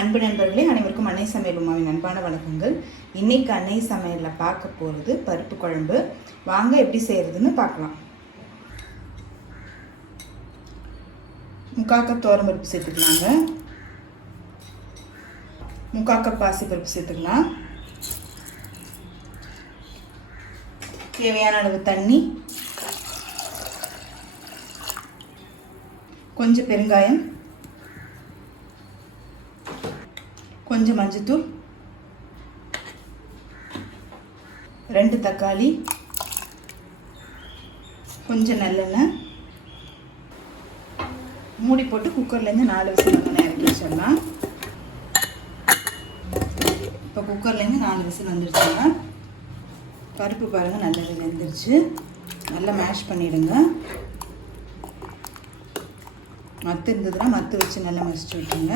அன்பு நண்பர்களே அனைவருக்கும் அன்னை சமையல் உமாவின் அன்பான வணக்கங்கள். இன்னைக்கு அன்னை சமையலில் பார்க்க போகிறது பருப்பு குழம்பு. வாங்க எப்படி செய்கிறதுன்னு பார்க்கலாம். முக்கால் கப் தோரம் பருப்பு சேர்த்துக்கலாங்க. முக்கால் கப் பாசி பருப்பு சேர்த்துக்கலாம். தேவையான அளவு தண்ணி. கொஞ்சம் பெருங்காயம். கொஞ்சம் மஞ்சத்தூள் ரெண்டு தக்காளி கொஞ்சம் நல்லெண்ணெய் மூடி போட்டு குக்கர்லேருந்து நாலு விசில் வந்து இறக்கி வச்சிடலாம். இப்போ குக்கர்லேருந்து நாலு விசில் வந்துருச்சுங்க. பருப்பு பாருங்கள் நல்லது வெந்துருச்சு. நல்லா மேஷ் பண்ணிவிடுங்க மத்து இருந்ததுன்னா மத்து வச்சு நல்லா மசிச்சு விட்டுருங்க.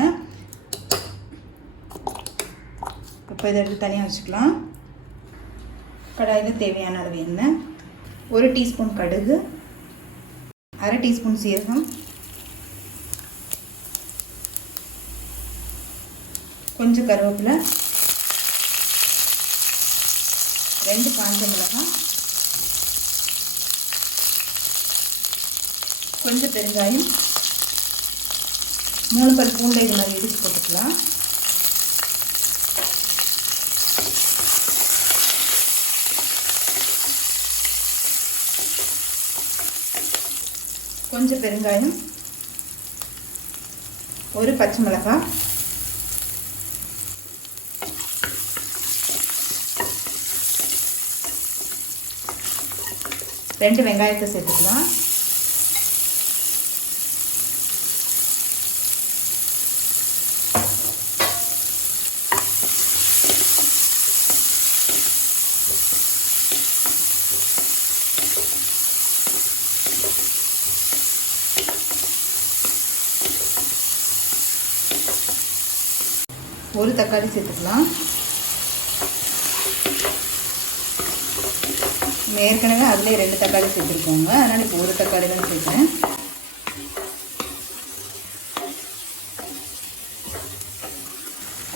இப்போ இதை எடுத்து தனியாக வச்சுக்கலாம். கடாயில் தேவையான அளவு எண்ணெய். ஒரு டீஸ்பூன் கடுகு. அரை டீஸ்பூன் சீரகம். கொஞ்சம் கருவேப்பிலை. ரெண்டு காஞ்ச மிளகாய். கொஞ்சம் பெருங்காயம். மூணு பல் பூண்டை இது மாதிரி இடித்து போட்டுக்கலாம். கொஞ்சம் பெருங்காயம் ஒரு பச்சை மிளகாய் ரெண்டு வெங்காயத்தை சேர்த்துக்கலாம். ஒரு தக்காளி சேர்த்துக்கலாம். ஏற்கனவே அதிலே ரெண்டு தக்காளி சேர்த்துருக்கோங்க. அதனால் இப்போ ஒரு தக்காளி தான் சேர்க்குறேன்.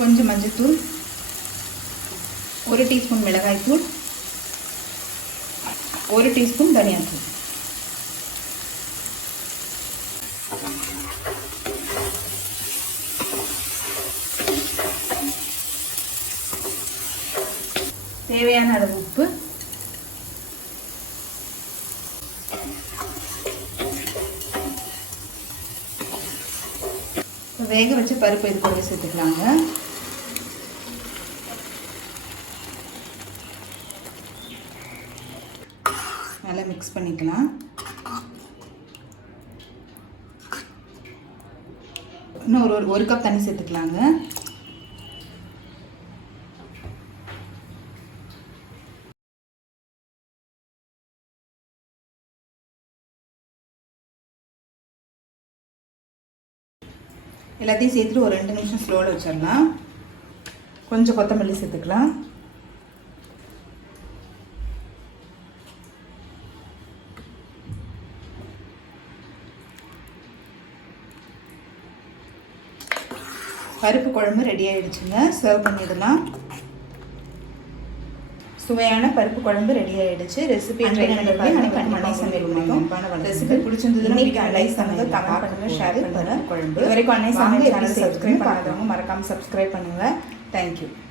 கொஞ்சம் மஞ்சத்தூள் ஒரு டீஸ்பூன் மிளகாய்த்தூள் ஒரு டீஸ்பூன் தனியாத்தூள். தேவையான அளவு உப்பு. வேக வச்சு பருப்பு இது கூட சேர்த்துக்கலாங்க. நல்லா மிக்ஸ் பண்ணிக்கலாம். இன்னும் ஒரு ஒரு கப் தண்ணி சேர்த்துக்கலாங்க. எல்லாத்தையும் சேர்த்துட்டு ஒரு ரெண்டு நிமிஷம் ஸ்லோவில் வச்சிடலாம். கொஞ்சம் கொத்தமல்லி சேர்த்துக்கலாம். பருப்பு குழம்பு ரெடி ஆகிடுச்சுங்க சர்வ் பண்ணிடலாம். சுவையான பருப்பு குழம்பு ரெடி ஆயிடுச்சு. ரெசிபி ரெசிபி பிடிச்சிருந்ததுன்னா இன்னைக்கு அன்னை சமையல் கமெண்ட் ஷேர் பண்ணுங்க. குழம்பு இது வரைக்கும் அன்னை சமையல் சப்ஸ்கிரைப் பண்ணாதவங்க மறக்காம சப்ஸ்கிரைப் பண்ணுங்க. தேங்க்யூ